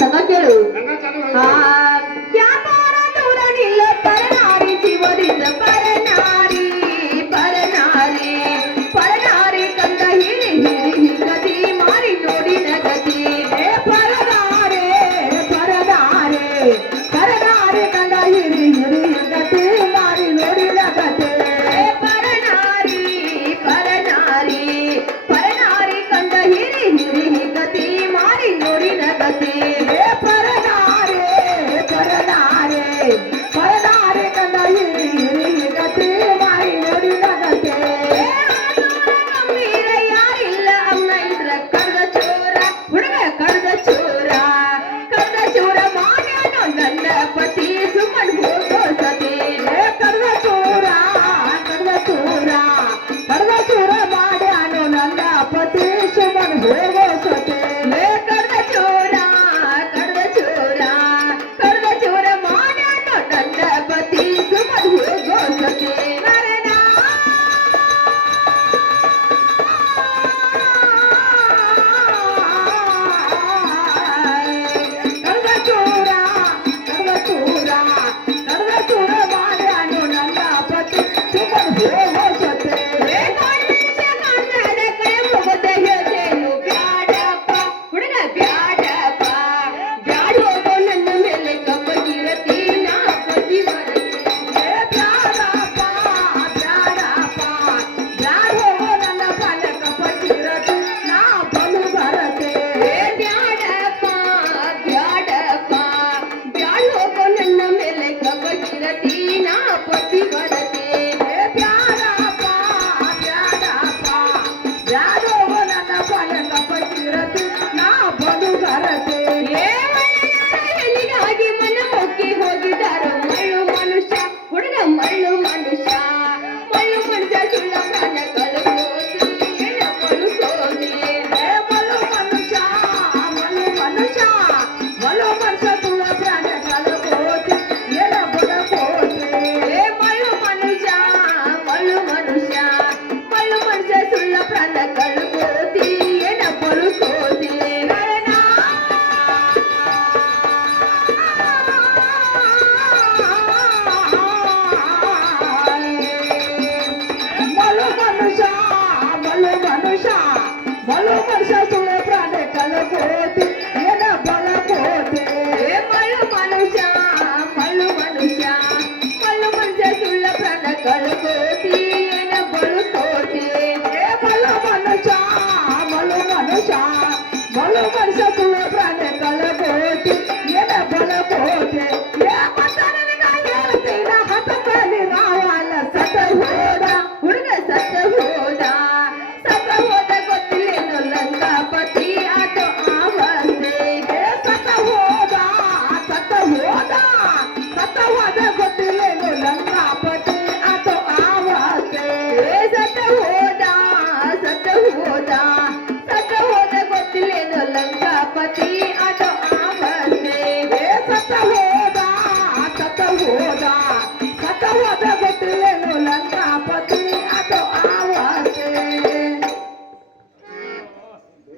संग केळू गंगा चालू हा आहे. क्या पारा दूर निल परनारी जीवरीत परनारी परनारी परनारी कंद हिरी हिरी ही गती मारी नोडी न गती हे परनारे परनारे परनारे कंद हिरी हिरी ही गती मारी नोडी न गती हे परनारी परनारी परनारी कंद हिरी हिरी ही गती मारी नोडी न गती हे परनारे परनारे परनारे कंद हिरी हिरी गती मारी नोडी न गती हे ಗಂಭೀರ ಯಾರಿಲ್ಲ ಅಮ್ಮ ಇದ್ರ ಕರ್ದ ಚೋರ ಹುಡುಗ ಕರ್ದ ಚೋರ ಮಾಡ್ಯಾನೋ ನನ್ನ ಪತಿ ಸುಮ್ಮನ್ ಹೋಗೋ ಸತಿ ಹೇ ಕರ್ದ ಚೋರ ಮಾಡ್ಯಾನೋ ನನ್ನ ಪತಿ ಸುಮ್ಮನ್ ಹೋಗೋ ಸತಿ ಹೇ ಕರ್ದ ಚೋರ ಮಾಡ್ಯಾನೋ ನನ್ನ ಪತಿ ಸುಮ್ಮನ್ ಹೋಗೋ ಸತಿ ಪತಿ ಬರತೆ